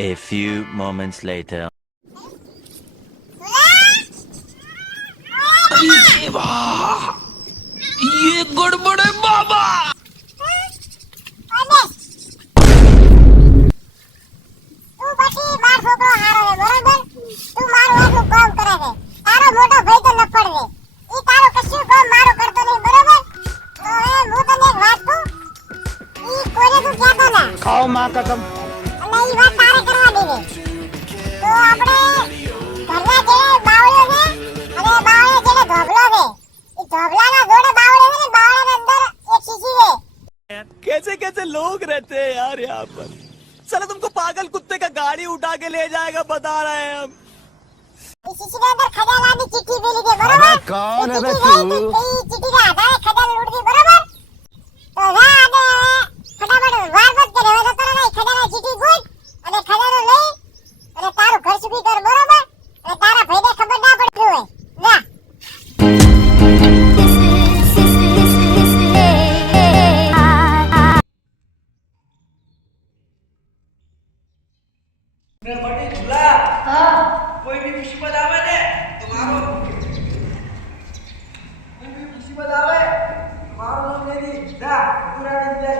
A few moments later. अरे वाह, ये गड़बड़ है बाबा। તું પછી માર છોકરો હારો છે બરોબર. તું મારું આટલું કામ કરે છે. તારો મોટો ભાઈ તો લફડ છે. ઈ તારો કશું કામ મારું કરતો નહીં બરોબર. તો હવે હું તને એક વાત કહું. ઈ કોઈને તું કહેતો ના. ખાઓ માં કસમ. અને ઈ વાત તારે કરવા દેવે. તો આપણે ઘરના જે બાવળિયો છે અને બાવળિયો જેને ધોબલો છે. ઈ ધોબલાના જોડે બાવળિયો છે ને બાવળિયાના અંદર એક શીશી છે. कैसे कैसे लोग रहते हैं यार यहाँ पर। साला तुमको पागल कुत्ते का गाड़ी उठा के ले जाएगा बता रहे हैं हम। ઈ શીશીની અંદર ખજાનાની ચિઠ્ઠી પેલી છે બરોબર. અરે કોણ ઈ હવે ચિઠ્ઠી તું? ગઈ, ઈ ચિઠ્ઠીના આધારે ખજાનો લૂંટવી બરોબર. તો જા અને ફટાફટ વાર મત કરે. હવે જતો રહે ખજાનાની ચિઠ્ઠી ગોત અને ખજાનો લઈ અને તારું ઘર સુખી કર બરોબર. અને તારા ભાઈને ખબર ના પડતી હોય. જા. कोई भी मुसीबत आवे ने तो मारो कोई भी मुसीबत आवे मारो लोग नहीं जा पूरा दिन ले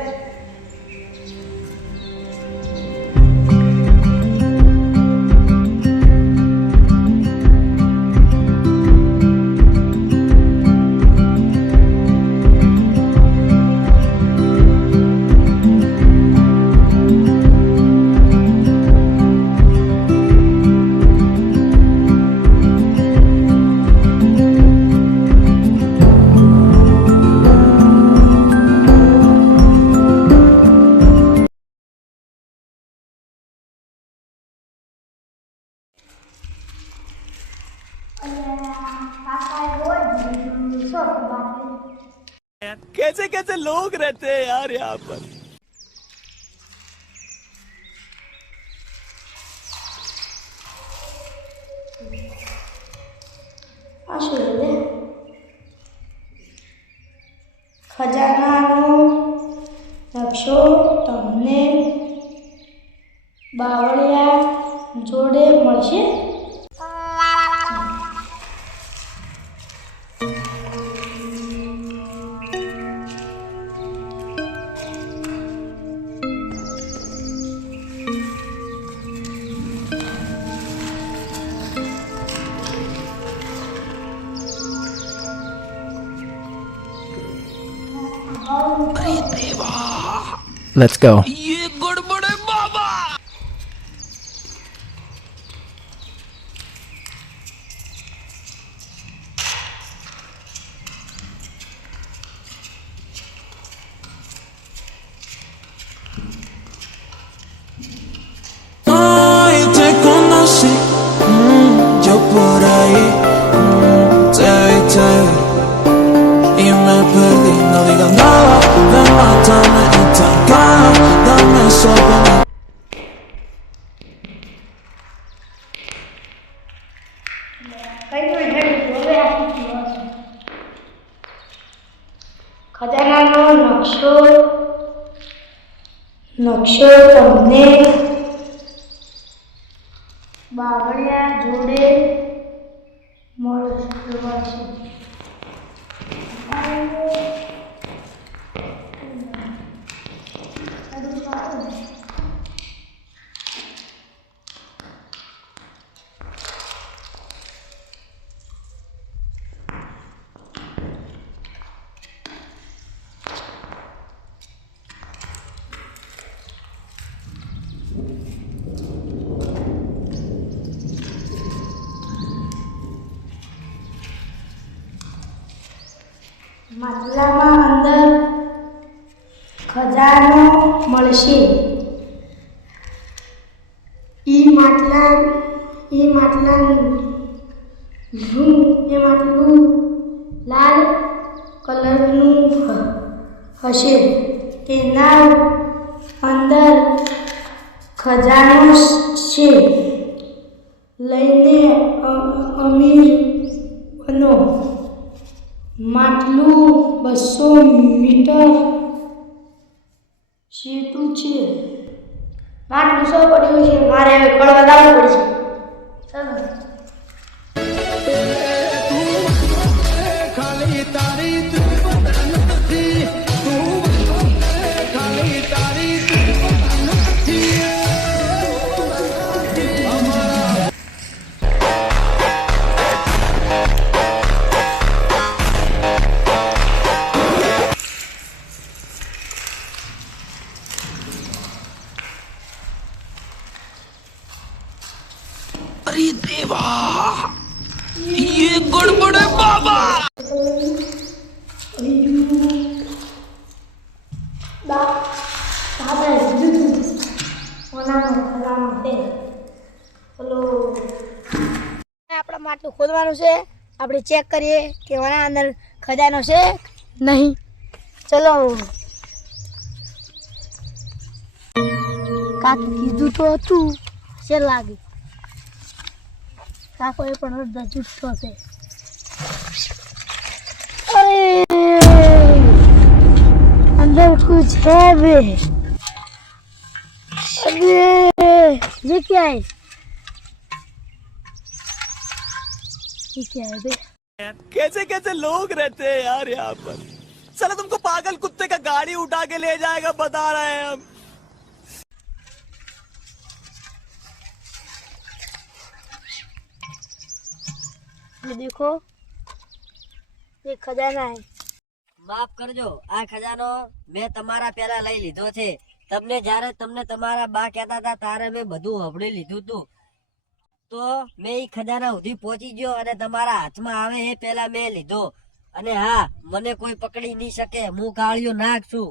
कैसे कैसे लोग रहते हैं यार यहाँ पर। ખજાનાનો નકશો તમને બાવળિયા જોડે મળશે. Let's go. ये गड़बड़ है बाबा। Ay, te conocí, yo por ahí, te vi y me perdí. No digas nada, ven, mátame esta gana, dame eso de mí. ખજાનાનો નકશો તમને બાવળિયા જોડે મળશે. માટલામાં અંદર ખજાનો મળશે. ઈ માટલું લાલ કલરનું હશે. તેના અંદર ખજાનો છે. લઈને અમીર બનો. માટલું 200 મીટર સેતું છે. માટલું સો પડ્યું છે મારે अरे देवा, ये गड़बड़ है बाबा। દાદા કીધું ઓનામાં ખજાનો છે. ચલો આપણા માટલું ખોલવાનું છે. આપણે ચેક કરીએ કે ઓના અંદર ખજાનો છે નહીં. ચલો કાક કીધું તો હતું છે લાગે. કાકો એ પણ અડધા જુઠ્ઠો છે. अरे अंदर कुछ है बे. अरे ये क्या है? ये क्या है बे? कैसे कैसे लोग रहते हैं यार यहाँ पर. साला तुमको पागल कुत्ते का गाड़ी उठा के ले जाएगा बता रहे हैं हम. ये देखो ये खजाना है. માફ કરજો, આ ખજાનો મેં તમારા પહેલા લઈ લીધો છે. તમને જ્યારે તમને તમારા બા કહેતા હતા ત્યારે મેં બધું હબળી લીધું હતું. તો મેં એ ખજાના સુધી પહોંચી ગયો અને તમારા હાથમાં આવે એ પહેલા મેં લીધો. અને હા, મને કોઈ પકડી નહીં શકે. હું કાળિયો નાગ છું.